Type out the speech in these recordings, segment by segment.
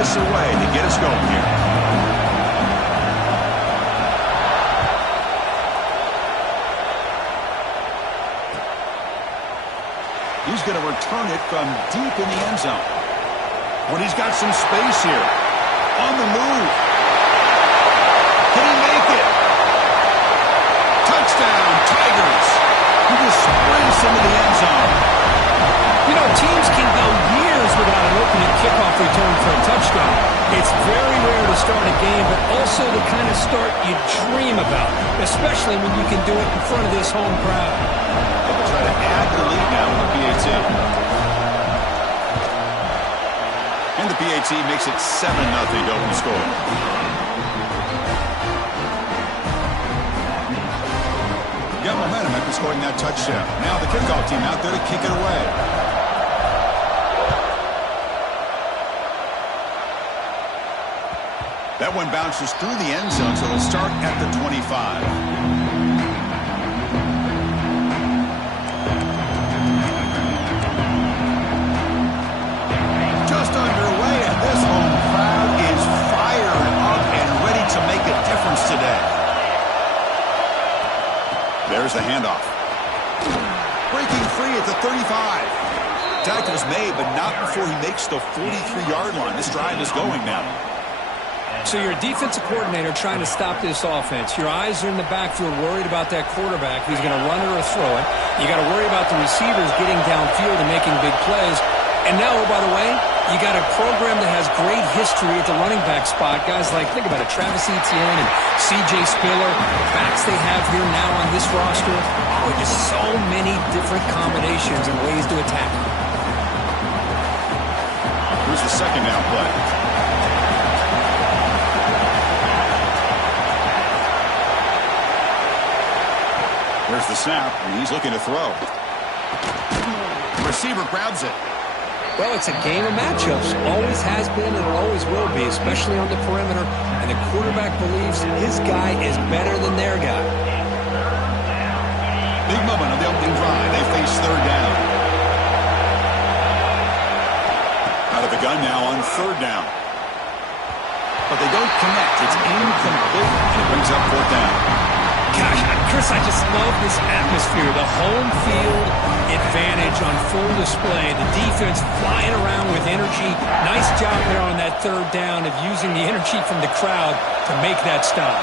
this away to get us going here. He's going to return it from deep in the end zone. When he's got some space here. On the move. Can he make it? Touchdown, Tigers. He just sprints into the end zone. You know, teams can go years without an opening kickoff return for a touchdown. It's very rare to start a game, but also the kind of start you dream about, especially when you can do it in front of this home crowd. They'll try to add the lead now with the PAT. And the PAT makes it 7-0 to open score. Got momentum after scoring that touchdown. Now the kickoff team out there to kick it away. That one bounces through the end zone, so it'll start at the 25. Just underway, and this home crowd is fired up and ready to make a difference today. There's the handoff. Breaking free at the 35. Tackle's made, but not before he makes the 43-yard line. This drive is going now. So you're a defensive coordinator trying to stop this offense. Your eyes are in the backfield worried about that quarterback who's going to run it or throw it. You got to worry about the receivers getting downfield and making big plays. And now, oh, by the way, you got a program that has great history at the running back spot. Guys like, think about it, Travis Etienne and C.J. Spiller, backs they have here now on this roster. Oh, just so many different combinations and ways to attack. Here's the second down play. There's the snap, and he's looking to throw. The receiver grabs it. Well, it's a game of matchups. Always has been and it always will be, especially on the perimeter. And the quarterback believes his guy is better than their guy. Big moment on the opening drive. They face third down. Out of the gun now on third down. But they don't connect. It's incomplete, and it brings up fourth down. Gosh, Chris, I just love this atmosphere. The home field advantage on full display. The defense flying around with energy. Nice job there on that third down of using the energy from the crowd to make that stop.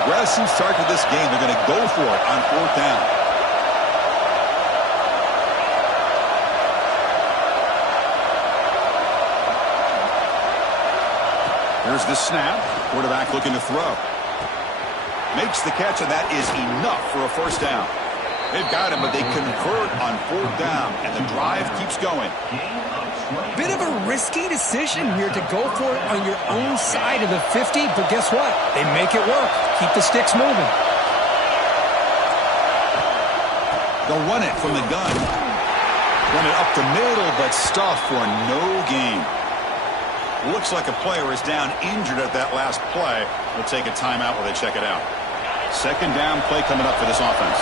Aggressive start to this game. They're going to go for it on fourth down. Here's the snap. Quarterback looking to throw. Makes the catch, and that is enough for a first down. They've got him, but they convert on fourth down, and the drive keeps going. Bit of a risky decision here to go for it on your own side of the 50, but guess what? They make it work. Keep the sticks moving. They'll run it from the gun. Run it up the middle, but stuff for no gain. Looks like a player is down injured at that last play. We'll take a timeout while they check it out. Second down play coming up for this offense.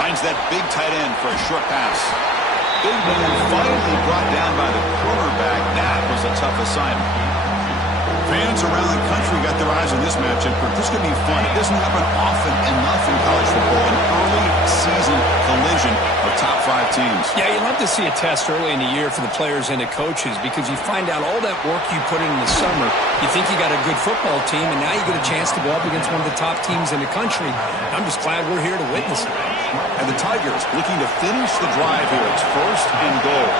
Finds that big tight end for a short pass. Big man finally brought down by the quarterback. That was a tough assignment. Fans around the country got their eyes on this matchup. This is going to be fun. It doesn't happen often enough in college football. An early season collision of top 5 teams. Yeah, you love to see a test early in the year for the players and the coaches because you find out all that work you put in the summer. You think you got a good football team, and now you get a chance to go up against one of the top teams in the country. I'm just glad we're here to witness it. And the Tigers looking to finish the drive here. It's first and goal.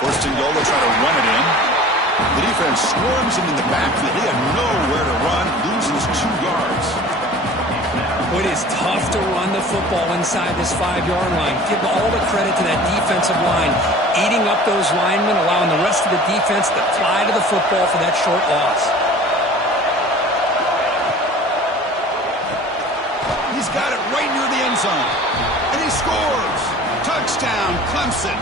First and goal, they'll try to run it in. The defense swarms him in the backfield. They have nowhere to run. Loses 2 yards. It is tough to run the football inside this 5-yard line. Give all the credit to that defensive line. Eating up those linemen, allowing the rest of the defense to fly to the football for that short loss. He's got it right near the end zone. And he scores. Touchdown, Clemson.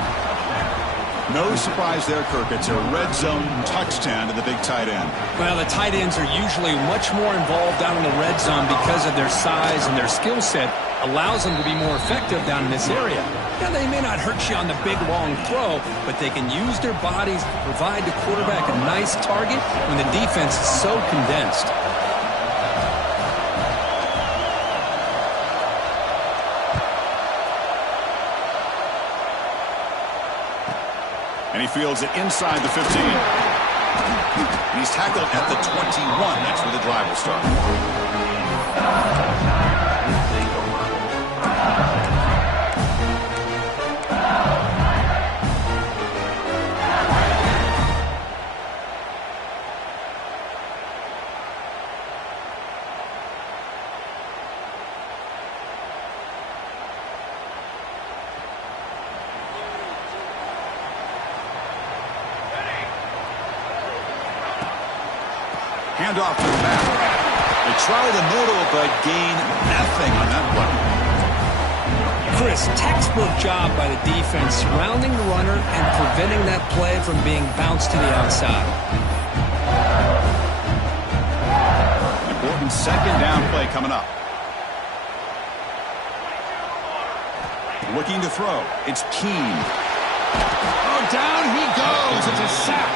No surprise there, Kirk. It's a red zone touchdown to the big tight end. Well, the tight ends are usually much more involved down in the red zone because of their size and their skill set allows them to be more effective down in this area. Now, they may not hurt you on the big, long throw, but they can use their bodies to provide the quarterback a nice target when the defense is so condensed. And he fields it inside the 15. And he's tackled at the 21. That's where the drive will start. Handoff to the back. They try the middle, but gain nothing on that play. Chris, textbook job by the defense surrounding the runner and preventing that play from being bounced to the outside. Important second down play coming up. Looking to throw. It's Keene. Oh, down he goes. It's a sack.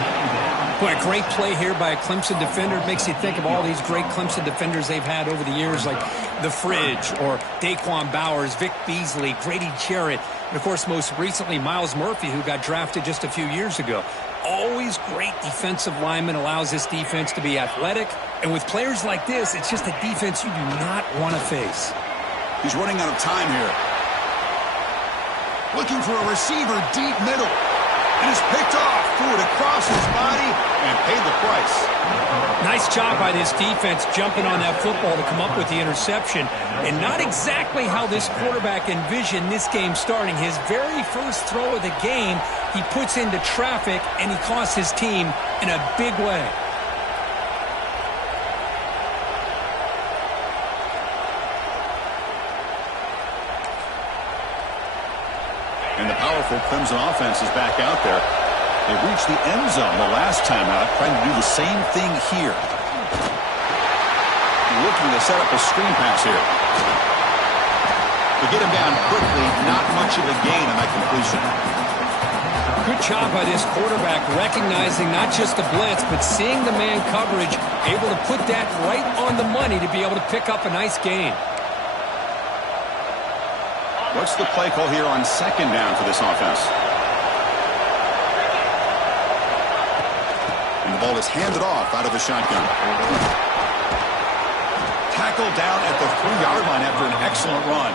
Boy, a great play here by a Clemson defender. It makes you think of all these great Clemson defenders they've had over the years, like The Fridge or Daquan Bowers, Vic Beasley, Grady Jarrett, and, of course, most recently, Myles Murphy, who got drafted just a few years ago. Always great defensive lineman, allows this defense to be athletic. And with players like this, it's just a defense you do not want to face. He's running out of time here. Looking for a receiver deep middle. And is picked off. Threw it across his body and paid the price. Nice job by this defense jumping on that football to come up with the interception. And not exactly how this quarterback envisioned this game starting. His very first throw of the game, he puts into traffic, and he costs his team in a big way. And the powerful Clemson offense is back out there. They reached the end zone the last time out, trying to do the same thing here. Looking to set up a screen pass here. To get him down quickly, not much of a gain on that completion. Good job by this quarterback recognizing not just the blitz, but seeing the man coverage, able to put that right on the money to be able to pick up a nice gain. What's the play call here on second down for this offense? And the ball is handed off out of the shotgun. Tackled down at the 3-yard line after an excellent run.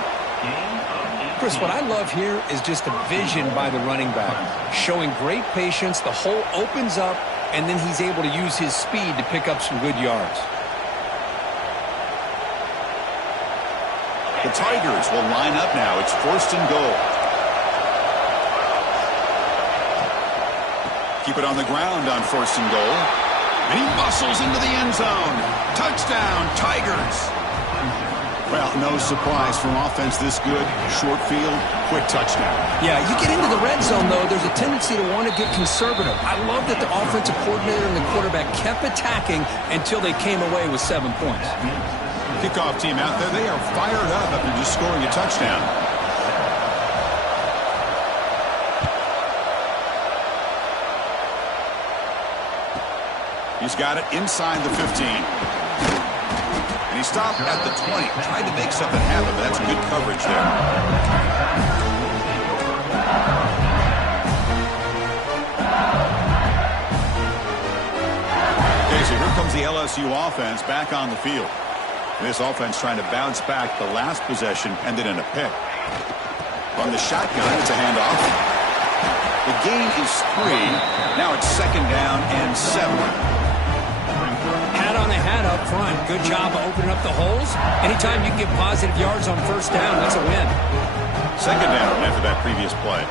Chris, what I love here is just the vision by the running back. Showing great patience, the hole opens up, and then he's able to use his speed to pick up some good yards. The Tigers will line up now. It's first and goal. Keep it on the ground on first and goal. And he muscles into the end zone. Touchdown, Tigers. Well, no surprise from offense this good. Short field, quick touchdown. Yeah, you get into the red zone, though, there's a tendency to want to get conservative. I love that the offensive coordinator and the quarterback kept attacking until they came away with 7 points. Kickoff team out there, they are fired up after just scoring a touchdown. He's got it inside the 15. And he stopped at the 20. Tried to make something happen, but that's good coverage there. Okay, so here comes the LSU offense back on the field. This offense trying to bounce back. The last possession ended in a pick. From the shotgun, it's a handoff. The gain is 3. Now it's second down and 7. Hat on a hat up front. Good job of opening up the holes. Anytime you can get positive yards on first down, that's a win. Second down after that previous play.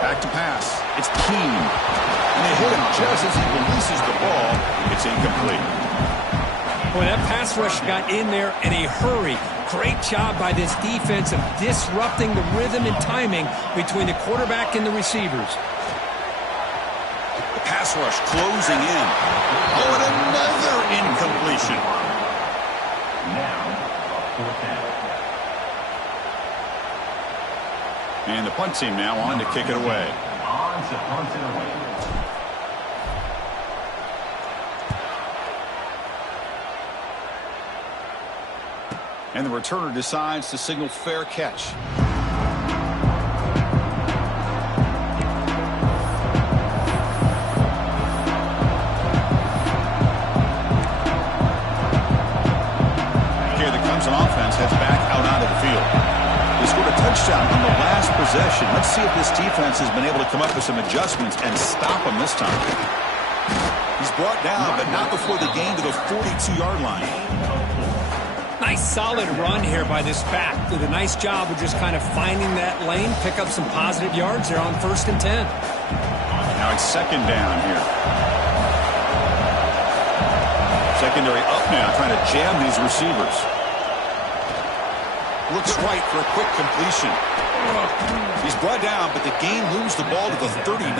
Back to pass. It's Keene. And they hit him just as he releases the ball. It's incomplete. Boy, that pass rush got in there in a hurry. Great job by this defense of disrupting the rhythm and timing between the quarterback and the receivers. pass rush closing in. Oh, and another incompletion. And the punt team now on to kick it away. And the returner decides to signal fair catch. Offense heads back out onto the field. They scored a touchdown on the last possession. Let's see if this defense has been able to come up with some adjustments and stop him this time. He's brought down, but not before the gain to the 42-yard line. Nice solid run here by this back. Did a nice job of just kind of finding that lane, pick up some positive yards there on 1st and 10. Now it's 2nd down here. Secondary up now, trying to jam these receivers. Looks right for a quick completion. He's brought down, but the gain moves the ball to the 39.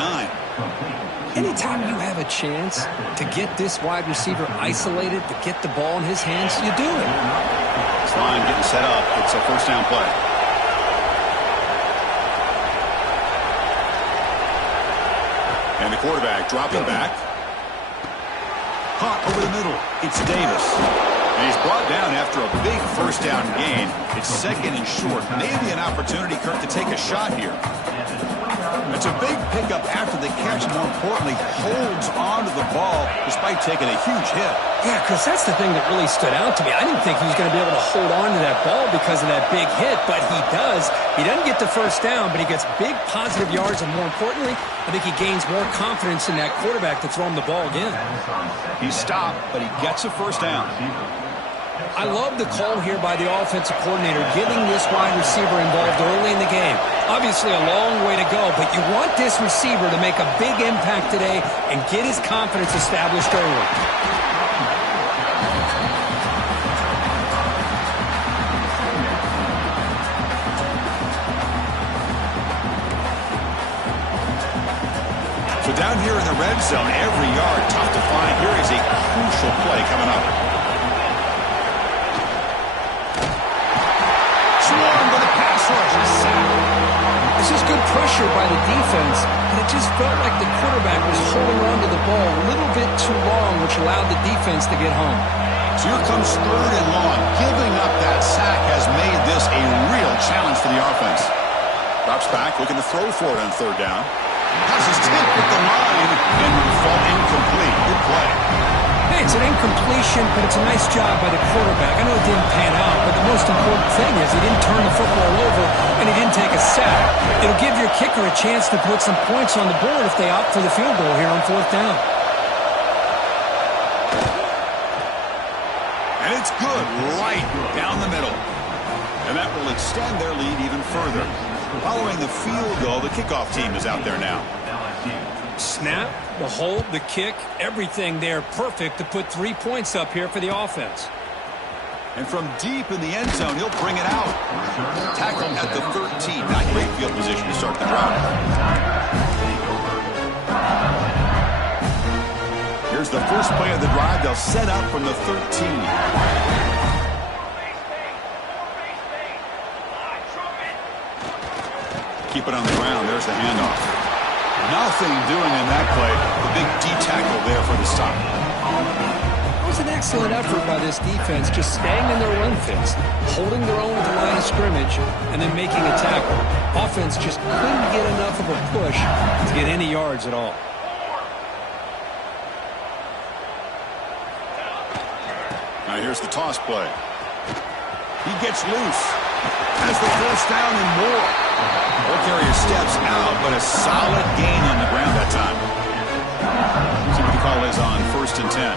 Anytime you have a chance to get this wide receiver isolated, to get the ball in his hands, you do it. This line getting set up. It's a 1st down play. And the quarterback dropping back. Hot over the middle. It's Davis. And he's brought down after a big 1st down gain. It's 2nd and short. Maybe an opportunity, Kirk, to take a shot here. It's a big pickup after the catch. More importantly, holds on to the ball despite taking a huge hit. Yeah, because that's the thing that really stood out to me. I didn't think he was going to be able to hold on to that ball because of that big hit, but he does. He doesn't get the 1st down, but he gets big positive yards, and more importantly, I think he gains more confidence in that quarterback to throw him the ball again. He stopped, but he gets a 1st down. I love the call here by the offensive coordinator, getting this wide receiver involved early in the game. Obviously a long way to go, but you want this receiver to make a big impact today and get his confidence established early. So down here in the red zone, every yard tough to find. Here is a crucial play coming up. This is good pressure by the defense, but it just felt like the quarterback was holding on to the ball a little bit too long, which allowed the defense to get home. So here comes 3rd and long. Giving up that sack has made this a real challenge for the offense. Drops back, looking to throw for it on 3rd down. Passes tipped at the line and will fall incomplete. Good play. Hey, it's an incompletion, but it's a nice job by the quarterback. I know it didn't pan out, but the most important thing is he didn't turn the football over and he didn't take a sack. It'll give your kicker a chance to put some points on the board if they opt for the field goal here on 4th down. And it's good right down the middle. And that will extend their lead even further. Following the field goal, the kickoff team is out there now. Snap, the hold, the kick, everything there perfect to put 3 points up here for the offense. And from deep in the end zone, he'll bring it out. Tackle at the 13. Not great field position to start the drive. Here's the first play of the drive. They'll set up from the 13. Keep it on the ground. There's the handoff. Nothing doing in that play. The big D-tackle there for the stop. It was an excellent effort by this defense, just staying in their run fits, holding their own at the line of scrimmage, and then making a tackle. Offense just couldn't get enough of a push to get any yards at all. Now here's the toss play. He gets loose. Has the 1st down and more. Ball carrier steps out, but a solid gain on the ground that time. See what the call is on 1st and 10.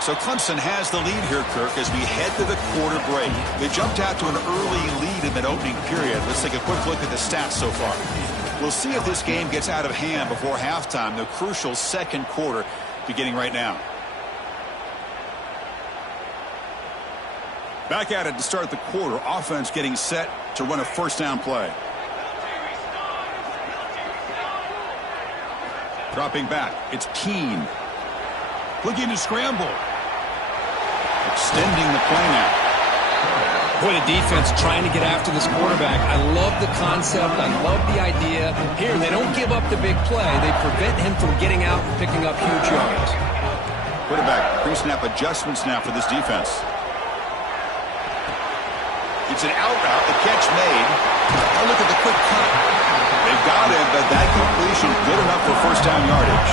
So Clemson has the lead here, Kirk, as we head to the quarter break. They jumped out to an early lead in that opening period. Let's take a quick look at the stats so far. We'll see if this game gets out of hand before halftime, the crucial 2nd quarter beginning right now. Back at it to start the quarter. Offense getting set to run a first down play. Dropping back. It's Keene. Looking to scramble. Extending the play now. Boy, the defense trying to get after this quarterback. I love the concept. I love the idea. Here, they don't give up the big play. They prevent him from getting out and picking up huge yards. Quarterback pre-snap adjustments now for this defense. It's an out route. The catch made. Oh, look at the quick cut. They've got it, but that completion good enough for first down yardage.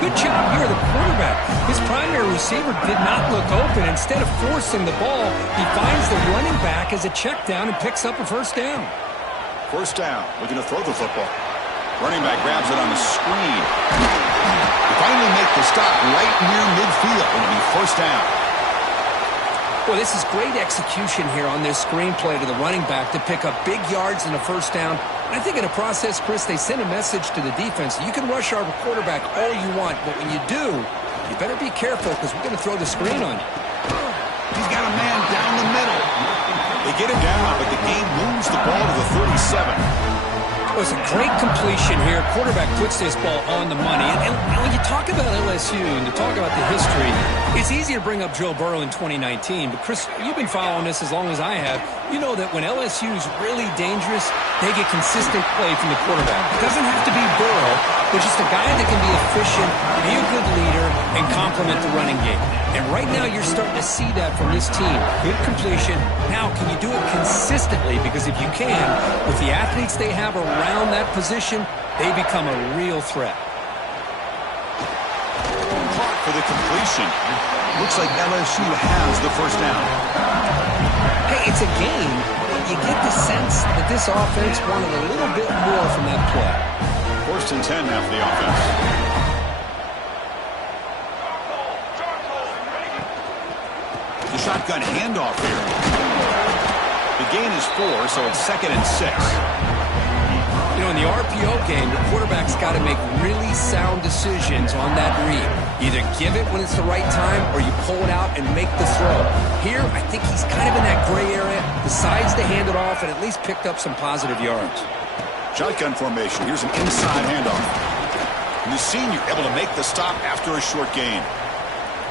Good job here, the quarterback. His primary receiver did not look open. Instead of forcing the ball, he finds the running back as a check down and picks up a first down. First down. Looking to throw the football. Running back grabs it on the screen. They finally make the stop right near midfield. It'll be first down. Well, this is great execution here on this screenplay to the running back to pick up big yards and a first down. And I think in the process, Chris, they send a message to the defense. You can rush our quarterback all you want, but when you do, you better be careful because we're going to throw the screen on you. He's got a man down the middle. They get him down, but the game moves the ball to the 37. It was a great completion here. Quarterback puts this ball on the money. And when you talk about LSU and you talk about the history, it's easy to bring up Joe Burrow in 2019. But, Chris, you've been following this as long as I have. You know that when LSU is really dangerous, they get consistent play from the quarterback. It doesn't have to be Burrow, but just a guy that can be efficient, be a good leader, and complement the running game. And right now you're starting to see that from this team. Good completion. Now, can you do it consistently? Because if you can, with the athletes they have around that position, they become a real threat. Caught for the completion. Looks like LSU has the first down. Hey, it's a game. You get the sense that this offense wanted a little bit more from that play. First and 10 now for the offense. The shotgun handoff here. The gain is 4, so it's 2nd and 6. You know, in the RPO game, the quarterback's got to make really sound decisions on that read. Either give it when it's the right time or you pull it out and make the throw. Here, I think he's kind of in that gray area, decides to hand it off and at least picked up some positive yards. Shotgun formation. Here's an inside handoff. And the senior able to make the stop after a short gain.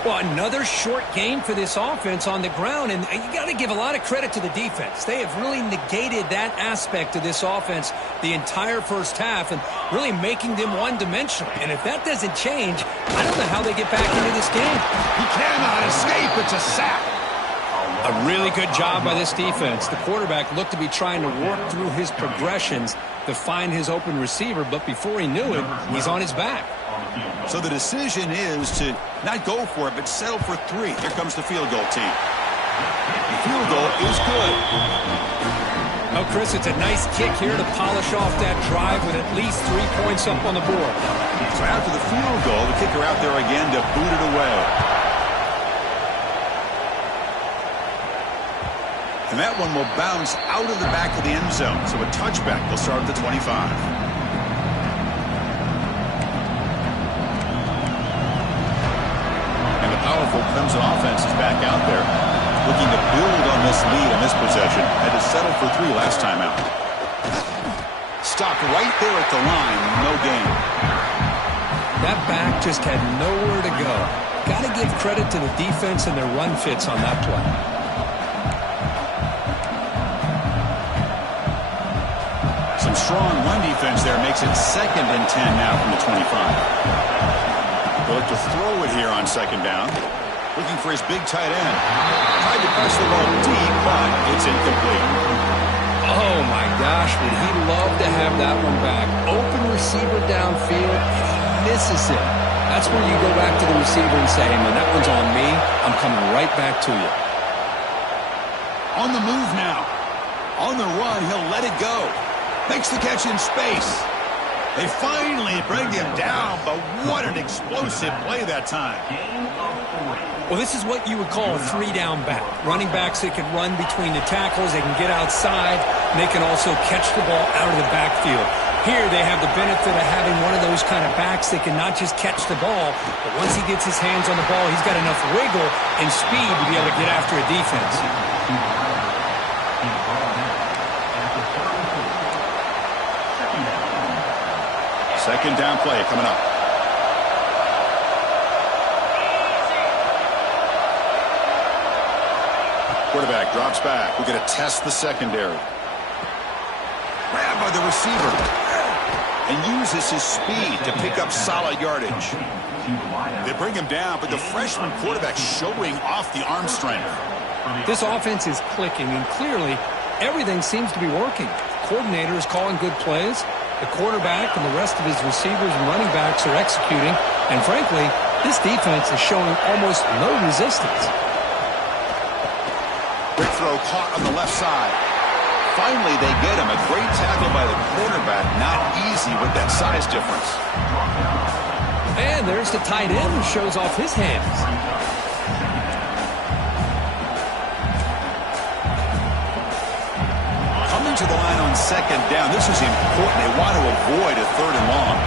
Well, another short gain for this offense on the ground, and you got to give a lot of credit to the defense. They have really negated that aspect of this offense the entire first half and really making them one-dimensional. And if that doesn't change, I don't know how they get back into this game. He cannot escape. It's a sack. A really good job by this defense. The quarterback looked to be trying to work through his progressions to find his open receiver, but before he knew it, he's on his back. So the decision is to not go for it, but settle for 3. Here comes the field goal team. The field goal is good. Oh, Chris, it's a nice kick here to polish off that drive with at least 3 points up on the board. So after the field goal, the kicker out there again to boot it away. And that one will bounce out of the back of the end zone. So a touchback will start at the 25. Powerful Clemson offense is back out there, looking to build on this lead in this possession. Had to settle for 3 last time out. Stopped right there at the line, no gain. That back just had nowhere to go. Got to give credit to the defense and their run fits on that play. Some strong run defense there makes it 2nd and 10 now from the 25. They'll look to throw it here on 2nd down. Looking for his big tight end. Tried to press the ball deep, but it's incomplete. Oh, my gosh, would he love to have that one back. Open receiver downfield, and he misses it. That's where you go back to the receiver and say, hey, man, that one's on me. I'm coming right back to you. On the move now. On the run, he'll let it go. Makes the catch in space. They finally bring him down, but what an explosive play that time. Well, this is what you would call a 3-down back. Running backs that can run between the tackles, they can get outside, and they can also catch the ball out of the backfield. Here they have the benefit of having one of those those kind of backs that can not just catch the ball, but once he gets his hands on the ball, he's got enough wiggle and speed to be able to get after a defense. Second down play coming up. Quarterback drops back. We're going to test the secondary. Grabbed by the receiver. And uses his speed to pick up solid yardage. They bring him down, but the freshman quarterback showing off the arm strength. This offense is clicking, and clearly everything seems to be working. The coordinator is calling good plays. The quarterback and the rest of his receivers and running backs are executing. And frankly, this defense is showing almost no resistance. Quick throw caught on the left side. Finally, they get him. A great tackle by the quarterback. Not easy with that size difference. And there's the tight end who shows off his hands. Coming to the line on second down. This is important. They want to avoid a third and long.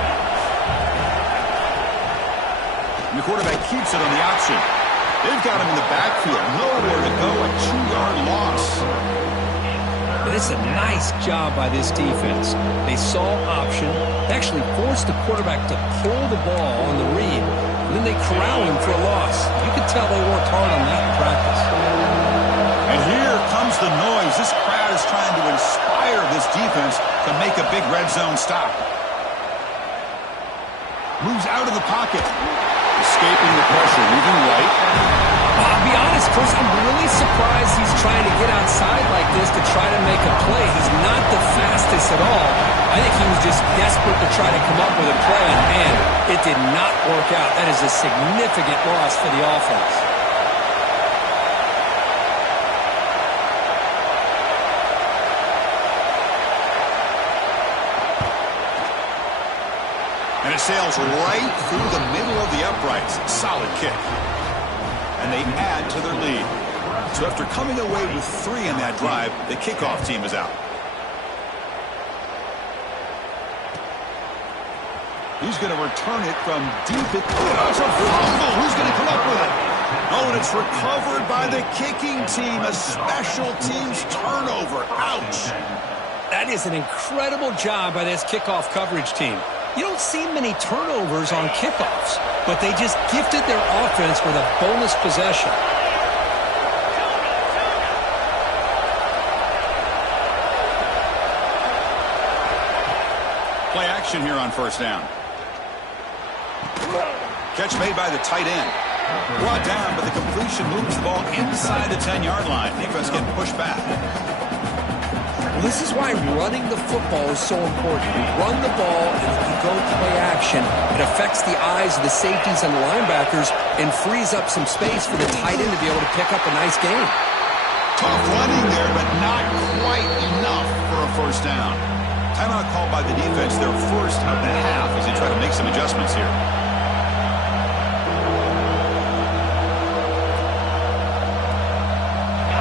And the quarterback keeps it on the option. They've got him in the backfield. Nowhere to go. A 2-yard loss. But it's a nice job by this defense. They saw option. They actually forced the quarterback to pull the ball on the read. And then they corral him for a loss. You could tell they worked hard on that in practice. And here comes the noise. This crowd is trying to inspire this defense to make a big red zone stop. Moves out of the pocket. Escaping the pressure, moving right. I'll be honest, Chris, I'm really surprised he's trying to get outside like this to try to make a play. He's not the fastest at all. I think he was just desperate to try to come up with a play, and man, it did not work out. That is a significant loss for the offense. And it sails right through the middle of the uprights. Solid kick. And they add to their lead. So after coming away with 3 in that drive, the kickoff team is out. He's going to return it from deep. It's a fumble. Who's going to come up with it? Oh, and it's recovered by the kicking team. A special teams turnover. Ouch. That is an incredible job by this kickoff coverage team. You don't see many turnovers on kickoffs, but they just gifted their offense with a bonus possession. Play action here on first down. Catch made by the tight end. Brought down, but the completion moves the ball inside the 10-yard line. Defense getting pushed back. This is why running the football is so important. You run the ball, and if you go play action, it affects the eyes of the safeties and the linebackers and frees up some space for the tight end to be able to pick up a nice gain. Tough running there, but not quite enough for a first down. Timeout called by the defense, their first of the half, as they try to make some adjustments here.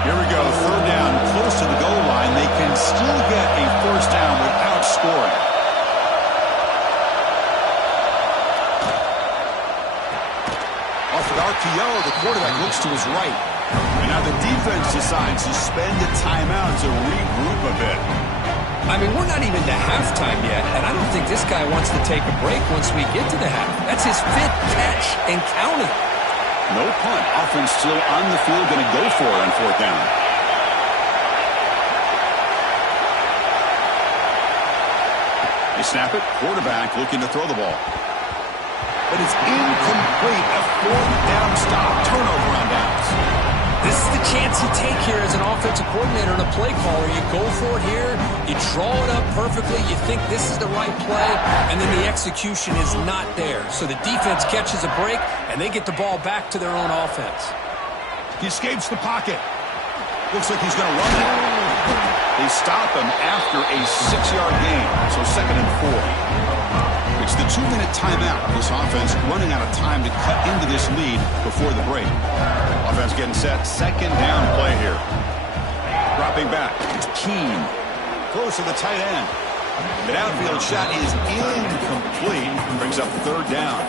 Here we go, third down, close to the goal line. They can still get a first down without scoring. Off the RPO, the quarterback looks to his right. And now the defense decides to spend a timeout to regroup a bit. I mean, we're not even to halftime yet, and I don't think this guy wants to take a break once we get to the half. That's his 5th catch and counting. No punt. Offense still on the field, going to go for it on fourth down. They snap it. Quarterback looking to throw the ball. But it's incomplete. A fourth down stop. Turnover on downs. This is the chance you take here as an offensive coordinator and a play caller. You go for it here. You draw it up perfectly. You think this is the right play, and then the execution is not there. So the defense catches a break, and they get the ball back to their own offense. He escapes the pocket. Looks like he's going to run it. They stop him after a 6-yard gain. So 2nd and 4. It's the 2-minute timeout. This offense running out of time to cut into this lead before the break. Offense getting set. 2nd down play here. Dropping back. It's Keene. Close to the tight end. The downfield shot is incomplete. Brings up third down.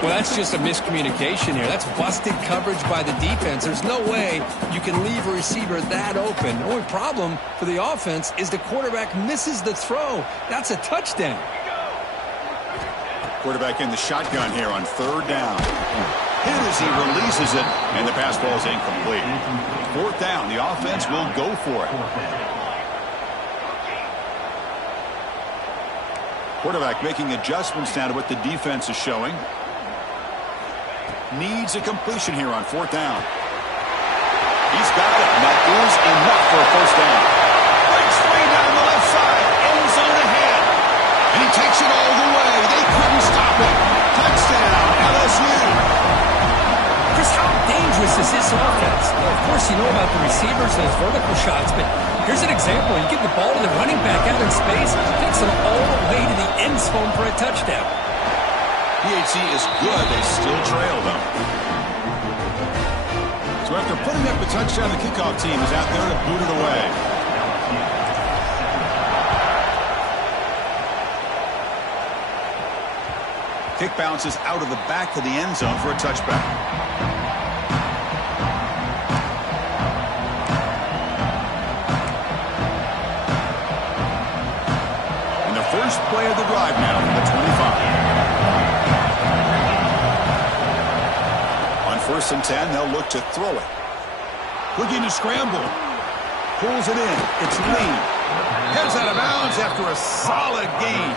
Well, that's just a miscommunication here. That's busted coverage by the defense. There's no way you can leave a receiver that open. The only problem for the offense is the quarterback misses the throw. That's a touchdown. Quarterback in the shotgun here on third down. Hit as he releases it, and the pass ball is incomplete. Fourth down, the offense will go for it. Quarterback making adjustments now to what the defense is showing. Needs a completion here on fourth down. He's got it, and that is enough for a first down. Breaks free down the left side, end zone ahead. And he takes it all the way. They couldn't stop it. Touchdown, LSU. Chris, how dangerous is this offense? Well, of course, you know about the receivers and his vertical shots, but here's an example. You give the ball to the running back out in space, takes him all the way to the end zone for a touchdown. PHC is good. They still trail them. So after putting up the touchdown, the kickoff team is out there to boot it away. Kick bounces out of the back of the end zone for a touchback. And the first play of the drive now from the 25. First and 10, they'll look to throw it. Looking to scramble. Pulls it in. It's Lee. Heads out of bounds after a solid gain.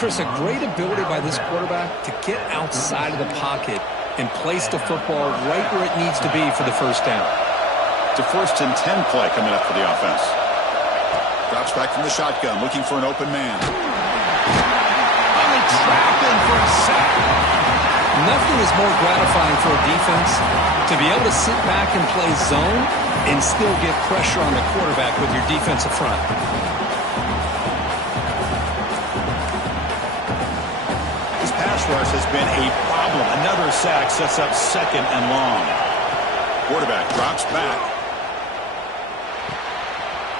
Chris, a great ability by this quarterback to get outside of the pocket and place the football right where it needs to be for the first down. It's a first and 10 play coming up for the offense. Drops back from the shotgun, looking for an open man. And they trap him for a sack. Nothing is more gratifying for a defense to be able to sit back and play zone and still get pressure on the quarterback with your defensive front. This pass rush has been a problem. Another sack sets up second and long. Quarterback drops back.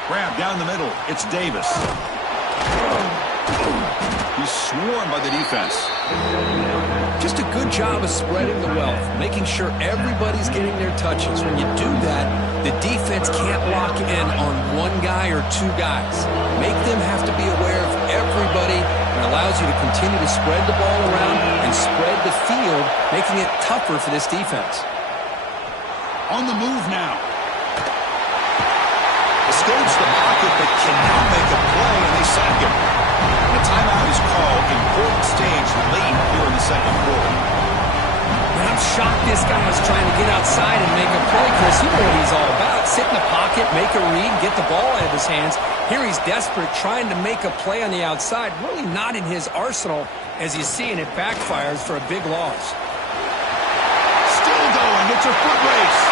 Grab down the middle. It's Davis. He's swarmed by the defense. Just a good job of spreading the wealth, making sure everybody's getting their touches. When you do that, the defense can't lock in on one guy or two guys. Make them have to be aware of everybody, and allows you to continue to spread the ball around and spread the field, making it tougher for this defense. On the move now. Escapes the pocket, but cannot make a play, and they sack him. The timeout is called. Important stage late here in the second quarter. Man, I'm shocked this guy is trying to get outside and make a play, Chris. You know what he's all about. Sit in the pocket, make a read, get the ball out of his hands. Here he's desperate, trying to make a play on the outside. Really not in his arsenal, as you see, and it backfires for a big loss. Still going. It's a foot race.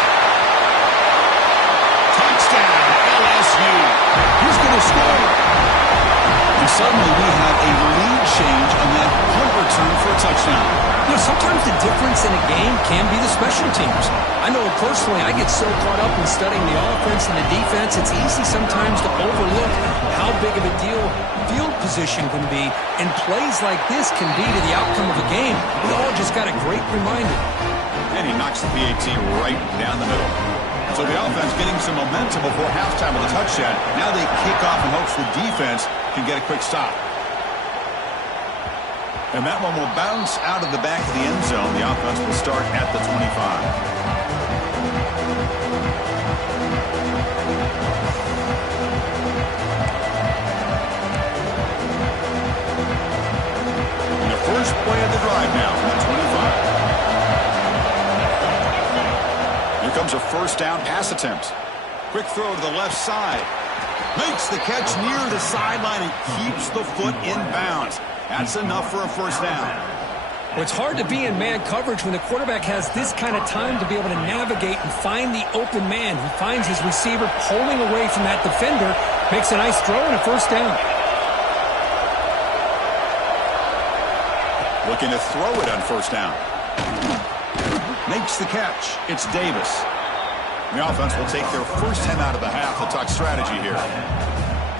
Touchdown, LSU. Who's going to score? And suddenly we have a lead change on that punt return for a touchdown. You know, sometimes the difference in a game can be the special teams. I know personally I get so caught up in studying the offense and the defense, it's easy sometimes to overlook how big of a deal field position can be, and plays like this can be to the outcome of a game. We all just got a great reminder. And he knocks the PAT right down the middle. So the offense getting some momentum before halftime with a touchdown. Now they kick off in hopes the defense can get a quick stop. And that one will bounce out of the back of the end zone. The offense will start at the 25. And the first play of the drive now from the 25. Here comes a first down pass attempt. Quick throw to the left side. Makes the catch near the sideline and keeps the foot in bounds. That's enough for a first down. Well, it's hard to be in man coverage when the quarterback has this kind of time to be able to navigate and find the open man. He finds his receiver pulling away from that defender, makes a nice throw and a first down. Looking to throw it on first down. Makes the catch. It's Davis. The offense will take their first 10 out of the half. They'll talk strategy here.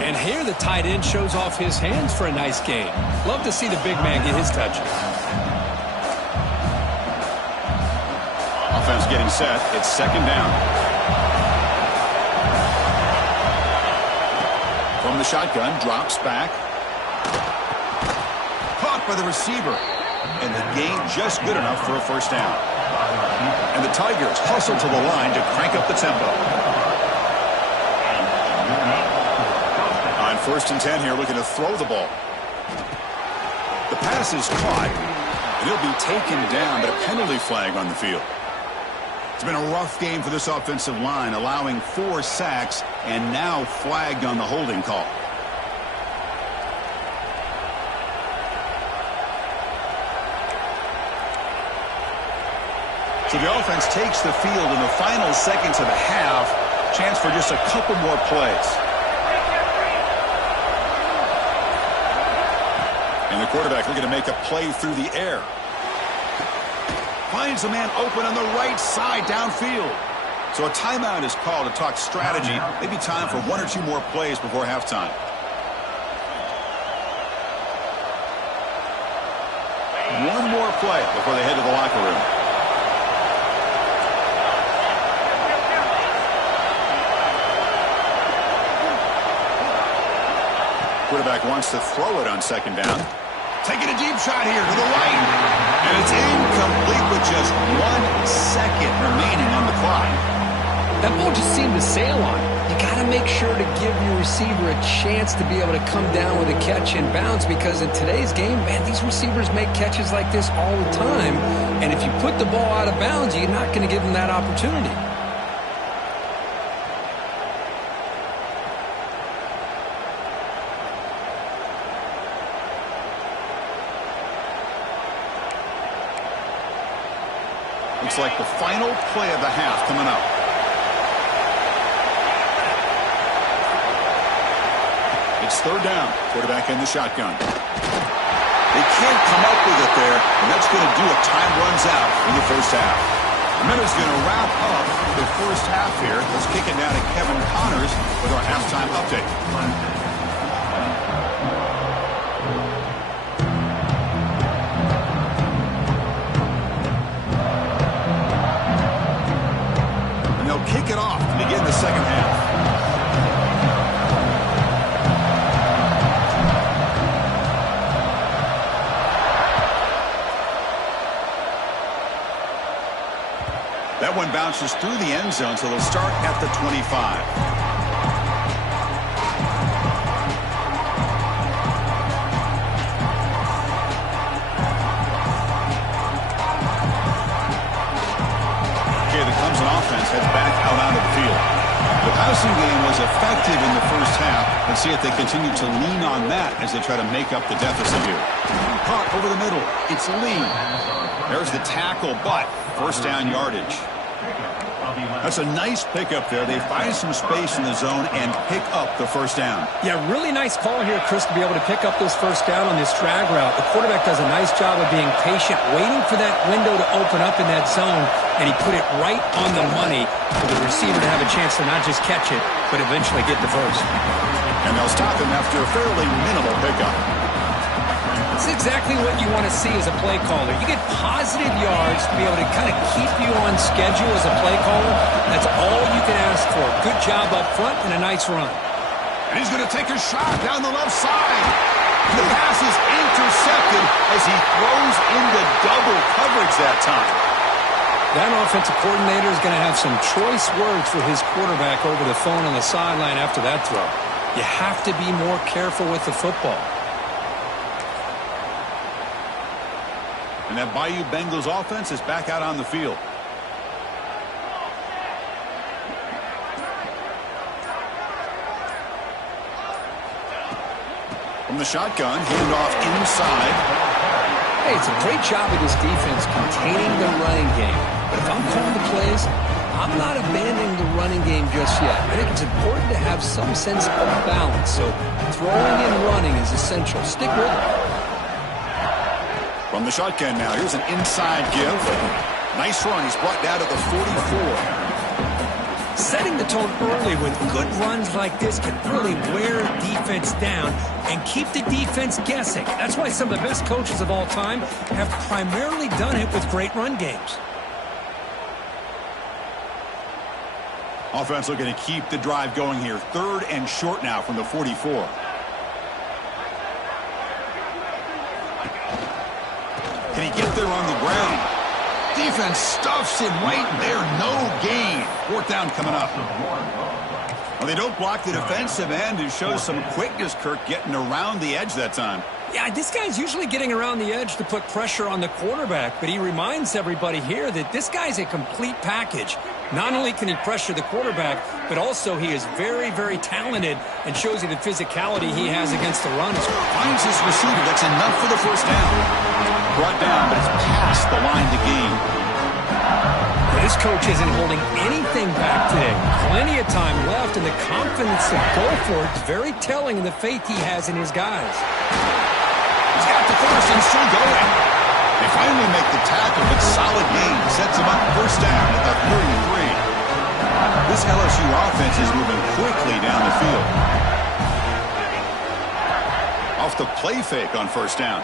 And here the tight end shows off his hands for a nice game. Love to see the big man get his touches. Offense getting set. It's second down. From the shotgun, drops back. Caught by the receiver. And the gain just good enough for a first down. And the Tigers hustle to the line to crank up the tempo. On 1st and 10 here, looking to throw the ball. The pass is caught, and he'll be taken down, but a penalty flag on the field. It's been a rough game for this offensive line, allowing 4 sacks and now flagged on the holding call. So the offense takes the field in the final seconds of the half. Chance for just a couple more plays. And the quarterback looking to make a play through the air. Finds a man open on the right side downfield. So a timeout is called to talk strategy. Maybe time for 1 or 2 more plays before halftime. One more play before they head to the locker room. Quarterback wants to throw it on second down. Taking a deep shot here to the right. And it's incomplete with just 1 second remaining on the clock. That ball just seemed to sail on it. You got to make sure to give your receiver a chance to be able to come down with a catch in bounds, because in today's game, man, these receivers make catches like this all the time. And if you put the ball out of bounds, you're not going to give them that opportunity. Looks like the final play of the half coming up. It's third down. Quarterback in the shotgun. They can't come up with it there, and that's going to do it. Time runs out in the first half. The Miners going to wrap up the first half here. Let's kick it down to Kevin Connors with our halftime update. Kick it off to begin the second half. That one bounces through the end zone, so they'll start at the 25. Heads back out onto the field. The passing game was effective in the first half. Let's see if they continue to lean on that as they try to make up the deficit here. Caught over the middle. It's Lee. There's the tackle, but first down yardage. That's a nice pickup there. They find some space in the zone and pick up the first down. Yeah, really nice call here, Chris, to be able to pick up this first down on this drag route. The quarterback does a nice job of being patient, waiting for that window to open up in that zone, and he put it right on the money for the receiver to have a chance to not just catch it, but eventually get the first. And they'll stop him after a fairly minimal pickup. That's exactly what you want to see as a play caller. You get positive yards to be able to kind of keep you on schedule as a play caller. That's all you can ask for. Good job up front and a nice run. And he's going to take a shot down the left side. The pass is intercepted as he throws into double coverage that time. That offensive coordinator is going to have some choice words for his quarterback over the phone on the sideline after that throw. You have to be more careful with the football. And that Bayou Bengals offense is back out on the field. From the shotgun, handoff inside. Hey, it's a great job of this defense containing the running game. But if I'm calling the plays, I'm not abandoning the running game just yet. I think it's important to have some sense of balance. So throwing and running is essential. Stick with it. From the shotgun now, here's an inside give. Nice run. He's brought down to the 44. Setting the tone early with good runs like this can really wear defense down and keep the defense guessing. That's why some of the best coaches of all time have primarily done it with great run games. Offense looking to keep the drive going here. 3rd and short now from the 44. Can he get there on the ground? Defense stuffs him right there. No gain. 4th down coming up. Well, they don't block the defensive end, who shows some quickness, Kirk, getting around the edge that time. Yeah, this guy's usually getting around the edge to put pressure on the quarterback, but he reminds everybody here that this guy's a complete package. Not only can he pressure the quarterback, but also he is very, very talented and shows you the physicality he has against the run. Finds his receiver. That's enough for the 1st down. Brought down, but it's past the line to gain. This coach isn't holding anything back today. Plenty of time left, and the confidence to go for it is very telling in the faith he has in his guys. He's got the first and still going. They finally make the tackle, but solid gain. Sets him up 1st down at the 33. This LSU offense is moving quickly down the field. Off the play fake on 1st down.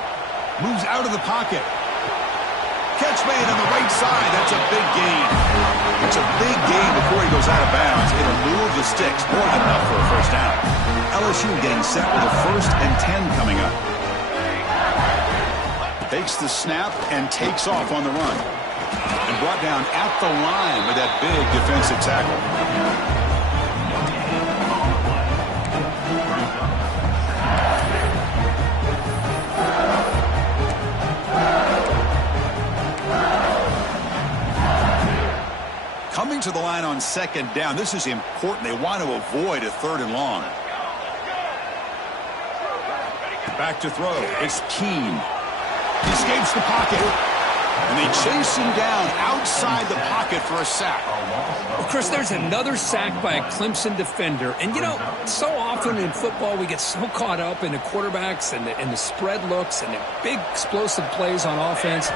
Moves out of the pocket. Catch made on the right side. That's a big gain. It's a big gain before he goes out of bounds. It'll move the sticks. More than enough for a 1st down. LSU getting set with a 1st and 10 coming up. Takes the snap and takes off on the run. And brought down at the line with that big defensive tackle. Coming to the line on 2nd down. This is important. They want to avoid a 3rd and long. Back to throw. It's Keene. He escapes the pocket. And they chase him down outside the pocket for a sack. Well, Chris, there's another sack by a Clemson defender. And, you know, so often in football we get so caught up in the quarterbacks and the spread looks and the big explosive plays on offense.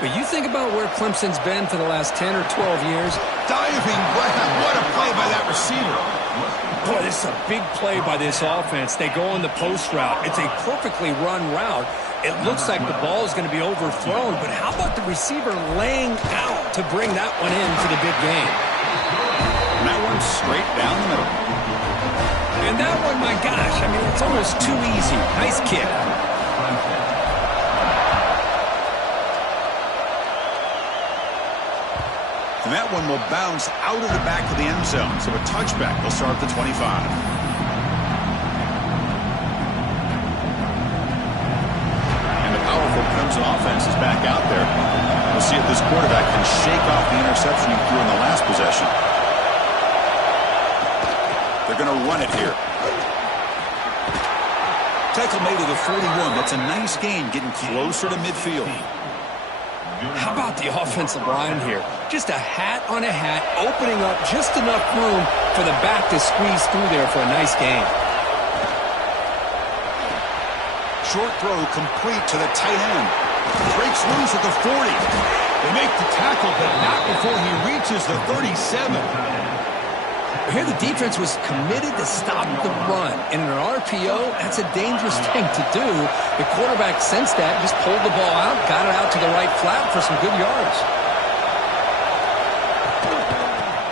But you think about where Clemson's been for the last 10 or 12 years. Diving grab. What a play by that receiver. Boy, this is a big play by this offense. They go on the post route. It's a perfectly run route. It looks like the ball is going to be overthrown, but how about the receiver laying out to bring that one in for the big game? And that one's straight down the middle. And that one, my gosh, I mean, it's almost too easy. Nice kick. And that one will bounce out of the back of the end zone. So a touchback. They'll start at the 25. Clemson offense is back out there. We'll see if this quarterback can shake off the interception he threw in the last possession. They're going to run it here. Tackle made to the 41. That's a nice gain, getting closer to midfield. How about the offensive line here? Just a hat on a hat, opening up just enough room for the back to squeeze through there for a nice gain. Short throw complete to the tight end. Breaks loose at the 40. They make the tackle, but not before he reaches the 37. Here the defense was committed to stop the run. In an RPO, that's a dangerous thing to do. The quarterback sensed that, just pulled the ball out, got it out to the right flat for some good yards.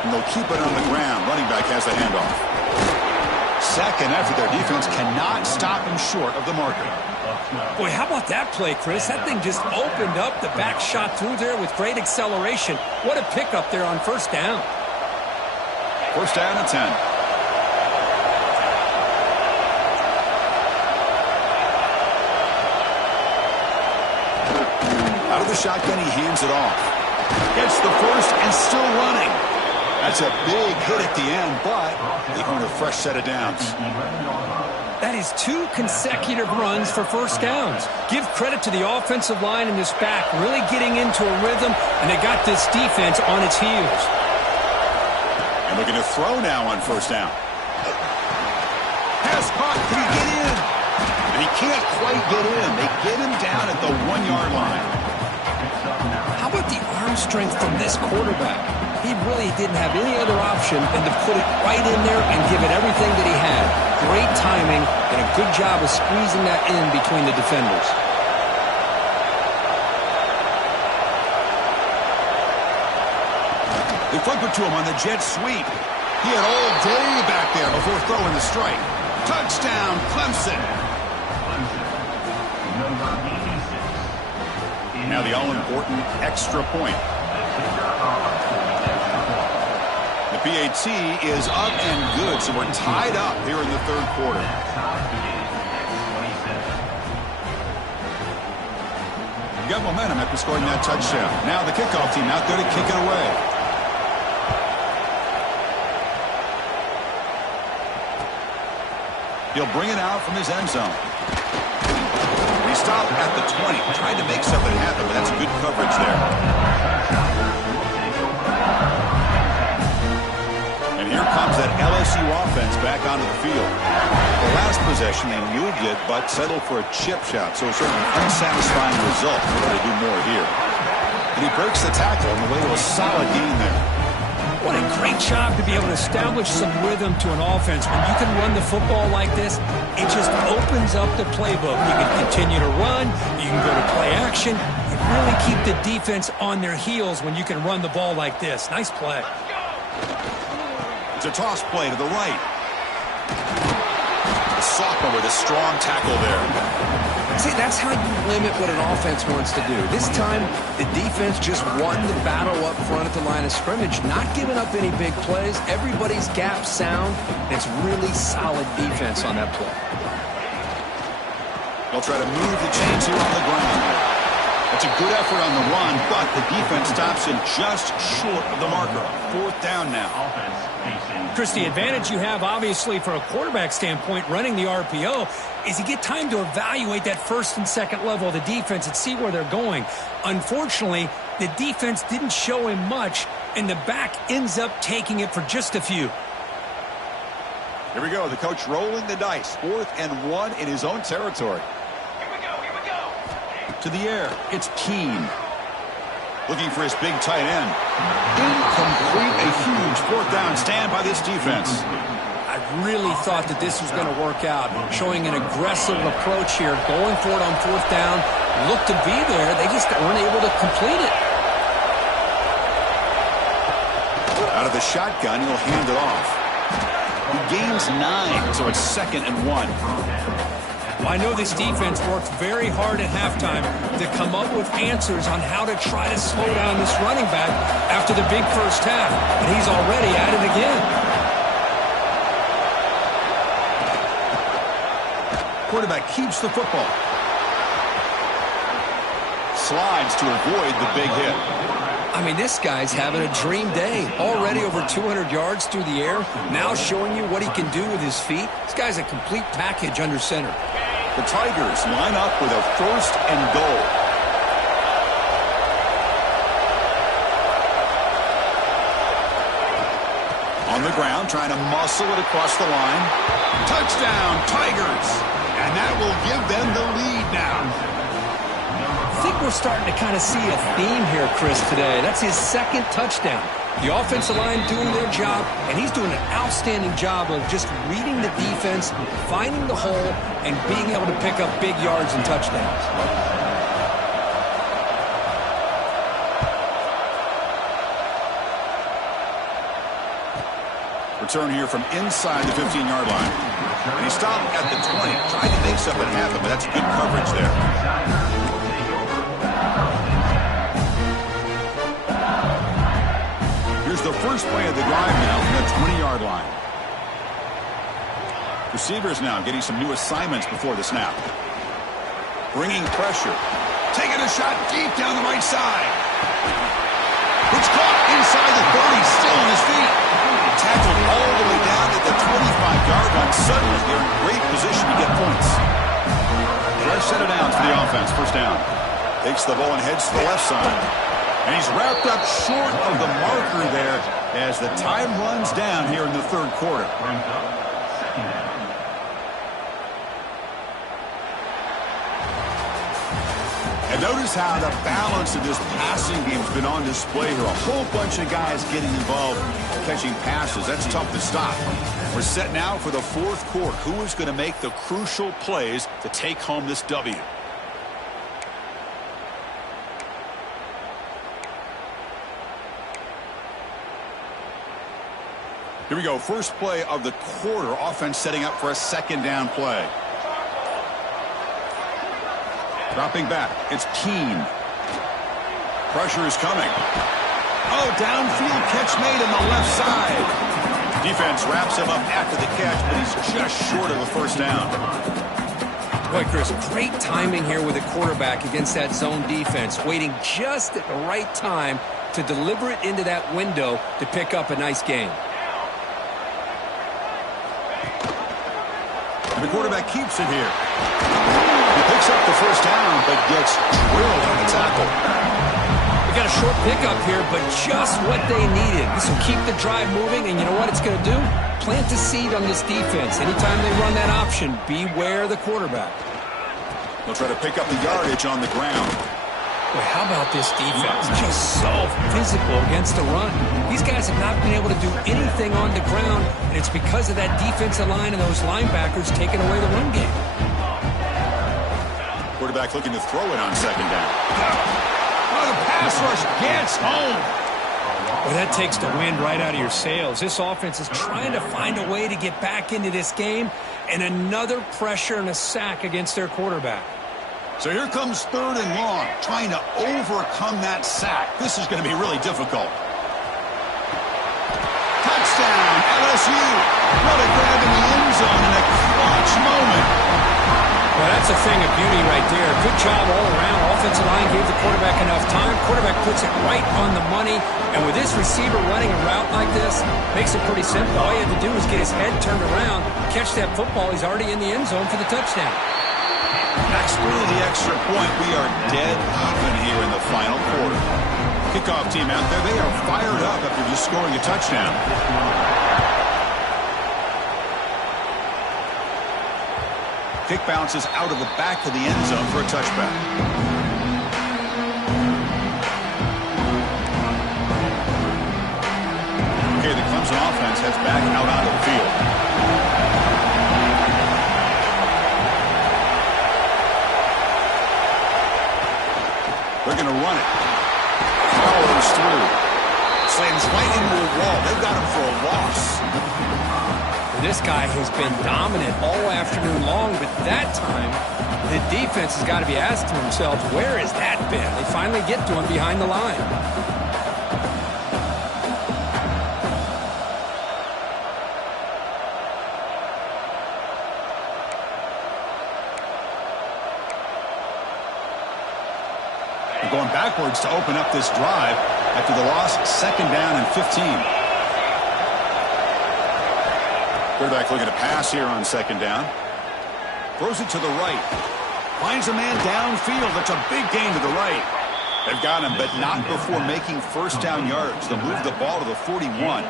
And they'll keep it on the ground. Running back has the handoff. Second effort, their defense cannot stop him short of the marker. Boy, how about that play, Chris? That thing just opened up. The back shot through there with great acceleration. What a pickup there on 1st down. 1st down and 10. Out of the shotgun, he hands it off. Gets the first and still running. That's a big hit at the end, but they earn a fresh set of downs. That is 2 consecutive runs for 1st downs. Give credit to the offensive line and this back really getting into a rhythm, and they got this defense on its heels. And looking to throw now on 1st down. Pass caught. Can he get in? And he can't quite get in. They get him down at the 1-yard line. How about the arm strength from this quarterback. He really didn't have any other option than to put it right in there and give it everything that he had. Great timing and a good job of squeezing that in between the defenders. They flip it to him on the jet sweep. He had all day back there before throwing the strike. Touchdown, Clemson. Now the all-important extra point. The PAT is up and good, so we're tied up here in the third quarter. You got momentum after scoring that touchdown. Now the kickoff team out there to kick it away. He'll bring it out from his end zone. He stopped at the 20, trying to make something happen, but that's good coverage there. And here comes that LSU offense back onto the field. The last possession, they moved it, but settled for a chip shot, so it's sort of an unsatisfying result. They're going to do more here. And he breaks the tackle on the way to a solid gain there. What a great job to be able to establish some rhythm to an offense. When you can run the football like this, it just opens up the playbook. You can continue to run. You can go to play action. You really keep the defense on their heels when you can run the ball like this. Nice play. It's a toss play to the right. The sophomore with a strong tackle there. See, that's how you limit what an offense wants to do. This time, the defense just won the battle up front at the line of scrimmage, not giving up any big plays. Everybody's gap sound. It's really solid defense on that play. They'll try to move the chains here on the ground. It's a good effort on the run, but the defense stops him just short of the marker. Fourth down now. Chris, the advantage you have, obviously, from a quarterback standpoint, running the RPO, is you get time to evaluate that first and second level of the defense and see where they're going. Unfortunately, the defense didn't show him much, and the back ends up taking it for just a few. Here we go. The coach rolling the dice. 4th and 1 in his own territory. To the air, it's Keene. Looking for his big tight end. Incomplete, a huge 4th down stand by this defense. I really thought that this was going to work out, showing an aggressive approach here, going for it on 4th down. Looked to be there, they just weren't able to complete it. Out of the shotgun, he'll hand it off. He gains 9, so it's 2nd and 1. I know this defense worked very hard at halftime to come up with answers on how to try to slow down this running back after the big first half, and he's already at it again. Quarterback keeps the football. Slides to avoid the big hit. I mean, this guy's having a dream day. Already over 200 yards through the air, now showing you what he can do with his feet. This guy's a complete package under center. The Tigers line up with a 1st and goal. On the ground, trying to muscle it across the line. Touchdown, Tigers! And that will give them the lead now. I think we're starting to kind of see a theme here, Chris, today. That's his 2nd touchdown. The offensive line doing their job, and he's doing an outstanding job of just reading the defense, finding the hole, and being able to pick up big yards and touchdowns. Return here from inside the 15-yard line. And he stopped at the 20, trying to make something happen, but that's good coverage there. Here's the first play of the drive now from the 20-yard line. Receivers now getting some new assignments before the snap. Bringing pressure. Taking a shot deep down the right side. It's caught inside the 30, still on his feet. Tackled all the way down at the 25-yard line. Suddenly, they're in great position to get points. Fresh set of downs for the offense. First down. Takes the ball and heads to the left side. And he's wrapped up short of the marker there as the time runs down here in the third quarter. And notice how the balance of this passing game has been on display here. A whole bunch of guys getting involved catching passes. That's tough to stop. We're set now for the fourth quarter. Who is going to make the crucial plays to take home this W? Here we go. First play of the quarter. Offense setting up for a second down play. Dropping back. It's Keene. Pressure is coming. Oh, downfield catch made on the left side. Defense wraps him up after the catch, but he's just short of a first down. Boy, Chris, great timing here with the quarterback against that zone defense, waiting just at the right time to deliver it into that window to pick up a nice gain. And the quarterback keeps it here. He picks up the first down, but gets drilled on the tackle. We got a short pickup here, but just what they needed. This will keep the drive moving, and you know what it's going to do? Plant a seed on this defense. Anytime they run that option, beware the quarterback. They'll try to pick up the yardage on the ground. Boy, how about this defense? Just so physical against the run. These guys have not been able to do anything on the ground, and it's because of that defensive line and those linebackers taking away the run game. Quarterback looking to throw it on second down. Oh, the pass rush gets home. Well, that takes the wind right out of your sails. This offense is trying to find a way to get back into this game, and another pressure and a sack against their quarterback. So here comes third and long, trying to overcome that sack. This is going to be really difficult. Touchdown, LSU. What a grab in the end zone in a clutch moment. Well, that's a thing of beauty right there. Good job all around. Offensive line gave the quarterback enough time. Quarterback puts it right on the money. And with this receiver running a route like this, makes it pretty simple. All he had to do was get his head turned around, catch that football. He's already in the end zone for the touchdown. Knocks through the extra point. We are dead even here in the final quarter. Kickoff team out there. They are fired up after just scoring a touchdown. Kick bounces out of the back of the end zone for a touchback. Okay, the Clemson offense heads back out onto the field. They're going to run it. Powers through. Slams right into a wall. They've got him for a loss. This guy has been dominant all afternoon long, but that time, the defense has got to be asking themselves, where has that been? They finally get to him behind the line. Going backwards to open up this drive after the loss, second down and 15. Quarterback looking to pass here on second down. Throws it to the right. Finds a man downfield. That's a big gain to the right. They've got him, but not before making first down yards. They'll move the ball to the 41.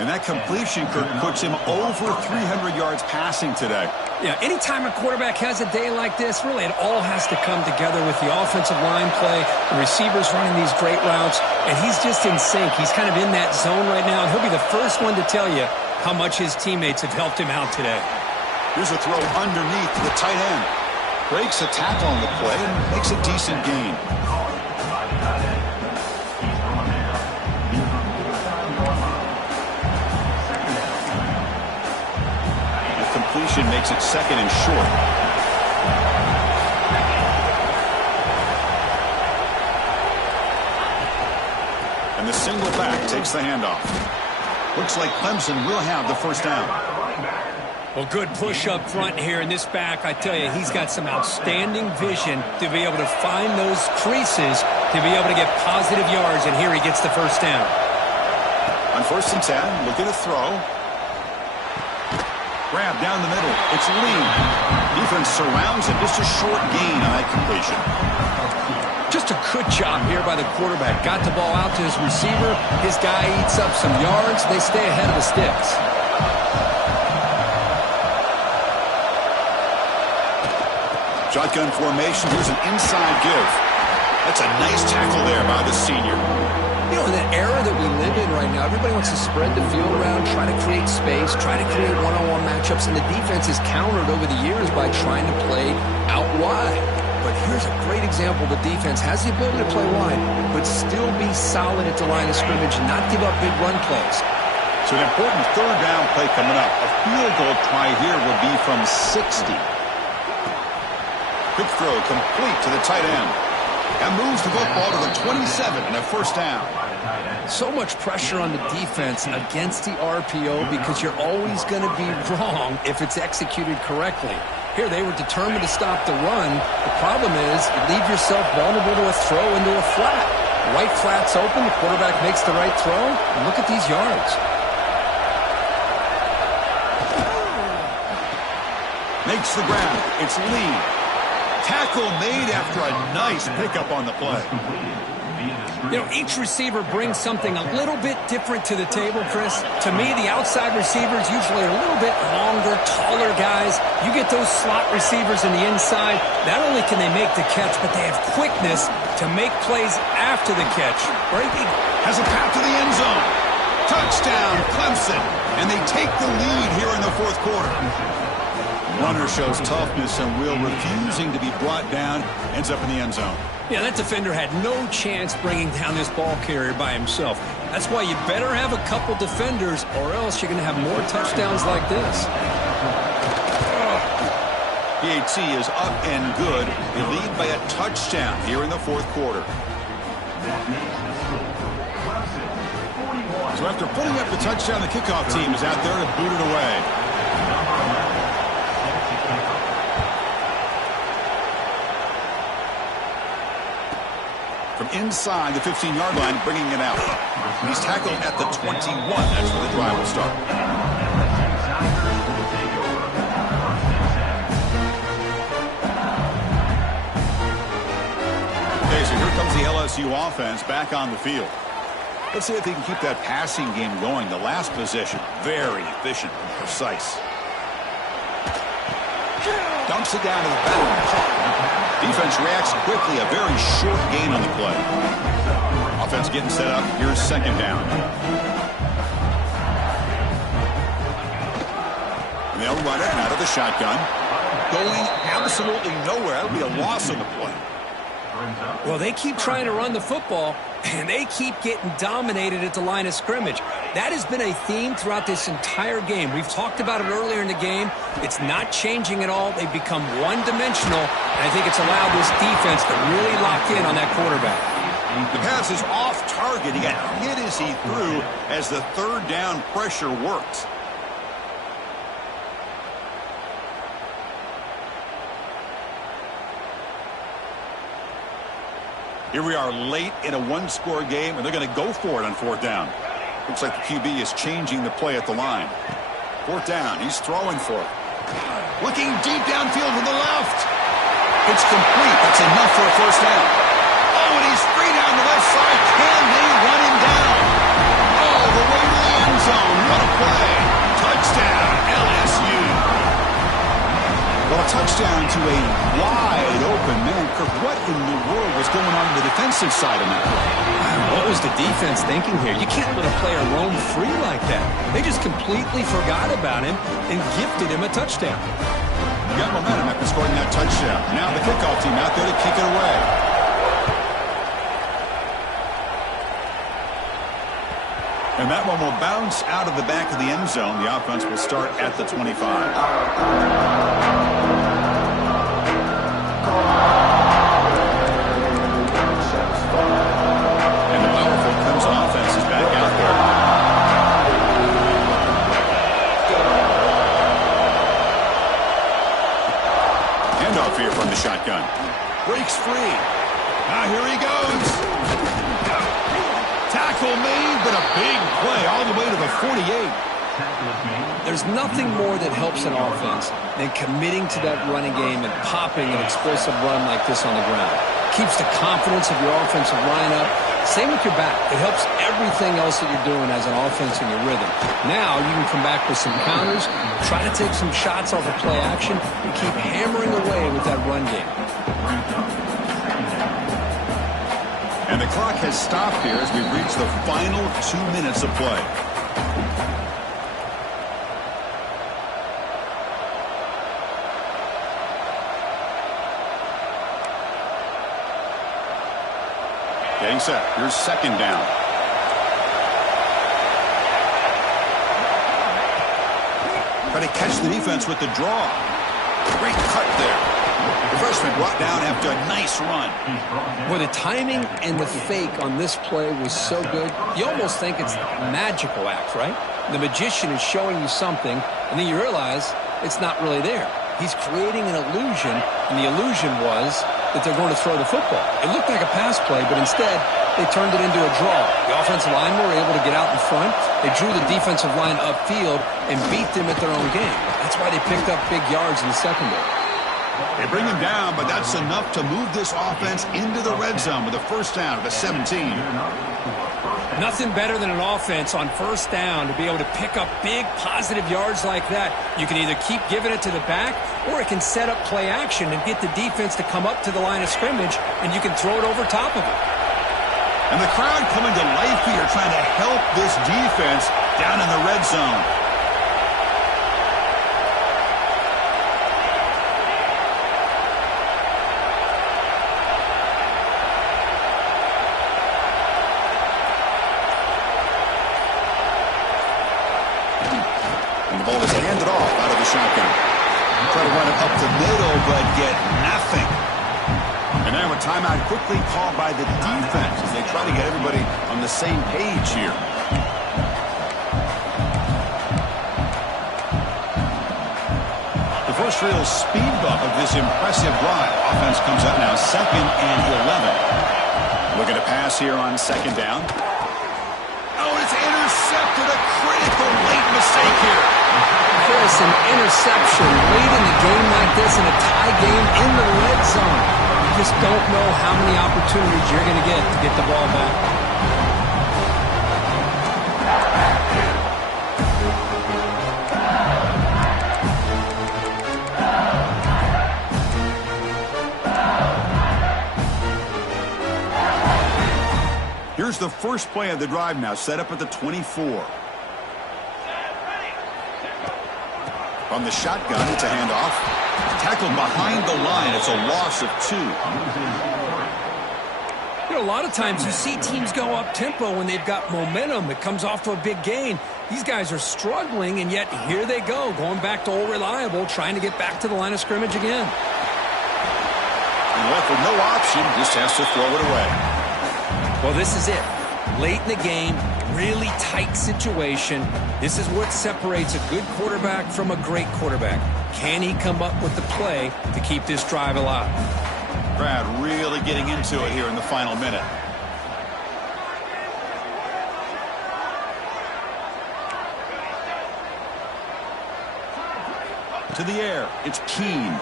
And that completion, Kirk, puts him over 300 yards passing today. Yeah, anytime a quarterback has a day like this, really it all has to come together with the offensive line play, the receivers running these great routes, and he's just in sync. He's kind of in that zone right now, and he'll be the first one to tell you how much his teammates have helped him out today. Here's a throw underneath to the tight end. Breaks a tackle on the play and makes a decent gain. Completion makes it second and short. And the single back takes the handoff. Looks like Clemson will have the first down. Well, good push up front here in this back. I tell you, he's got some outstanding vision to be able to find those creases to be able to get positive yards, and here he gets the first down. On first and 10, looking to throw. Grab down the middle. It's Lee. Defense surrounds him. Just a short gain on that completion. Just a good job here by the quarterback. Got the ball out to his receiver. His guy eats up some yards. They stay ahead of the sticks. Shotgun formation. Here's an inside give. That's a nice tackle there by the senior. You know, in the era that we live in right now, everybody wants to spread the field around, try to create space, try to create one-on-one matchups, and the defense is countered over the years by trying to play out wide. But here's a great example. The defense has the ability to play wide, but still be solid at the line of scrimmage and not give up big run plays. So an important third down play coming up. A field goal try here will be from 60. Quick throw complete to the tight end. That moves the football to the 27 and a first down. So much pressure on the defense against the RPO because you're always going to be wrong if it's executed correctly. Here, they were determined to stop the run. The problem is you leave yourself vulnerable to a throw into a flat. Right flat's open, the quarterback makes the right throw, and look at these yards. Makes the grab. It's Lee. Tackle made after a nice pickup on the play. You know, each receiver brings something a little bit different to the table, Chris. To me, the outside receivers usually are a little bit longer, taller guys. You get those slot receivers in the inside, not only can they make the catch, but they have quickness to make plays after the catch. Right? Has a path to the end zone. Touchdown, Clemson. And they take the lead here in the fourth quarter. Runner shows toughness and will, refusing to be brought down, ends up in the end zone. Yeah, that defender had no chance bringing down this ball carrier by himself. That's why you better have a couple defenders, or else you're going to have more touchdowns like this. PAT is up and good. They lead by a touchdown here in the fourth quarter. So after putting up the touchdown, the kickoff team is out there to boot it away. From inside the 15-yard line, bringing it out. He's tackled at the 21. That's where the drive will start. Okay, so here comes the LSU offense back on the field. Let's see if they can keep that passing game going. The last possession, very efficient and precise. Dumps it down to the back. Defense reacts quickly. A very short gain on the play. Offense getting set up. Here's second down. And they'll run it out of the shotgun. Going absolutely nowhere. That'll be a loss on the play. Well, they keep trying to run the football, and they keep getting dominated at the line of scrimmage. That has been a theme throughout this entire game. We've talked about it earlier in the game. It's not changing at all. They've become one-dimensional, and I think it's allowed this defense to really lock in on that quarterback. The pass is off target. He got hit as he threw as the third down pressure worked. Here we are late in a one-score game, and they're going to go for it on fourth down. Looks like the QB is changing the play at the line. Fourth down. He's throwing for it. Looking deep downfield to the left. It's complete. That's enough for a first down. Oh, and he's free down the left side. Can they run him down? Oh, the way to the end zone. What a play. Touchdown, LSU. Well, a touchdown to a wide open man. Kirk, what in the world was going on the defensive side of that play? What was the defense thinking here? You can't let a player roam free like that. They just completely forgot about him and gifted him a touchdown. You got momentum after scoring that touchdown. Now the kickoff team out there to kick it away. And that one will bounce out of the back of the end zone. The offense will start at the 25. Here from the shotgun. Breaks free. Now here he goes. Tackle made, but a big play all the way to the 48. There's nothing more that helps an offense than committing to that running game and popping an explosive run like this on the ground. keeps the confidence of your offensive lineup. Same with your back. It helps everything else that you're doing as an offense in your rhythm. Now you can come back with some counters, try to take some shots off of play action, and keep hammering away with that run game. And the clock has stopped here as we reach the final 2 minutes of play. Getting set. Here's second down. Try to catch the defense with the draw. Great cut there. The freshman brought down after a nice run. Well, the timing and the fake on this play was so good, you almost think it's a magical act, right? The magician is showing you something, and then you realize it's not really there. He's creating an illusion, and the illusion was that they're going to throw the football. It looked like a pass play, but instead they turned it into a draw. The offensive line were able to get out in front. They drew the defensive line upfield and beat them at their own game. That's why they picked up big yards in the secondary. They bring him down, but that's enough to move this offense into the red zone with a first down at the 17. Nothing better than an offense on first down to be able to pick up big positive yards like that. You can either keep giving it to the back, or it can set up play action and get the defense to come up to the line of scrimmage, and you can throw it over top of it. And the crowd coming to life here, trying to help this defense down in the red zone. The ball is handed off out of the shotgun. Try to run it up the middle, but get nothing. And now a timeout quickly called by the defense as they try to get everybody on the same page here. The first real speed bump of this impressive drive. Offense comes up now, 2nd and 11. Looking to pass here on second down. Oh, it's intercepted. A critical late mistake here. Chris, an interception late in the game like this in a tie game in the red zone. You just don't know how many opportunities you're going to get the ball back. Here's the first play of the drive now, set up at the 24. From the shotgun, it's a handoff. Tackled behind the line. It's a loss of 2. You know, a lot of times you see teams go up-tempo when they've got momentum. It comes off to a big gain. These guys are struggling, and yet here they go, going back to old reliable, trying to get back to the line of scrimmage again. And left with no option, just has to throw it away. Well, this is it. Late in the game, really tight situation. This is what separates a good quarterback from a great quarterback. Can he come up with the play to keep this drive alive? Brad really getting into it here in the final minute. To the air, it's Keene.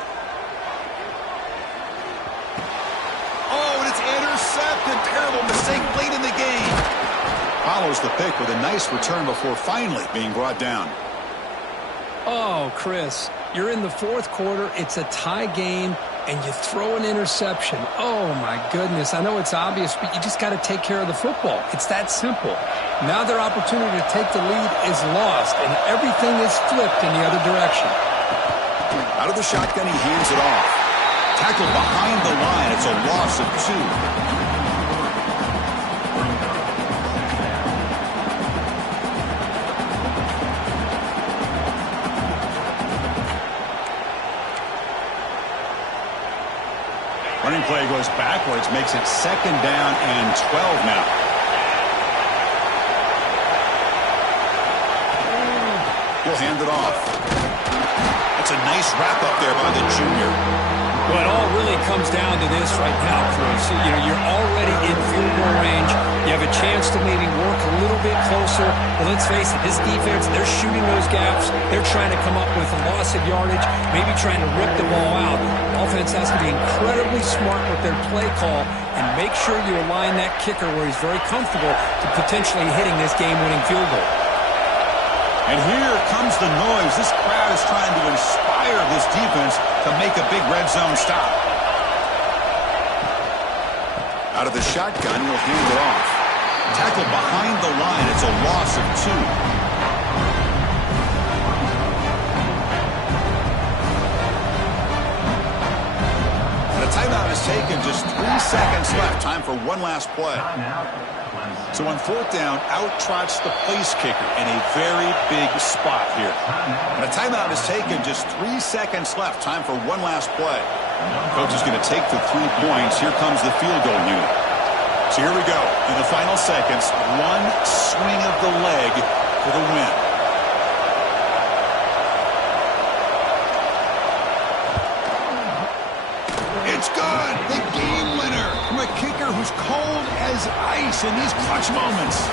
Oh, and it's intercepted. Terrible mistake late in the game. Follows the pick with a nice return before finally being brought down. Oh, Chris, you're in the fourth quarter. It's a tie game, and you throw an interception. Oh, my goodness. I know it's obvious, but you just got to take care of the football. It's that simple. Now their opportunity to take the lead is lost, and everything is flipped in the other direction. Out of the shotgun, he hands it off. Tackled behind the line. It's a loss of 2. Running play goes backwards, makes it 2nd down and 12 now. He'll hand it off. That's a nice wrap up there by the junior. Well, it all really comes down to this right now, Chris. You know, you're already in field goal range. You have a chance to maybe work a little bit closer. But let's face it, this defense, they're shooting those gaps. They're trying to come up with a loss of yardage, maybe trying to rip the ball out. Offense has to be incredibly smart with their play call and make sure you align that kicker where he's very comfortable to potentially hitting this game-winning field goal. And here comes the noise. This crowd is trying to inspire this defense to make a big red zone stop. Out of the shotgun, he'll hand it off. Tackle behind the line. It's a loss of 2. And a timeout is taken. Just 3 seconds left. Time for one last play. So on 4th down, out trots the place kicker in a very big spot here. And a timeout is taken. Just 3 seconds left. Time for one last play. Coach is going to take the 3 points. Here comes the field goal unit. So here we go. In the final seconds, one swing of the leg for the win. It's good. The game winner from a kicker who's cold as ice in these clutch moments.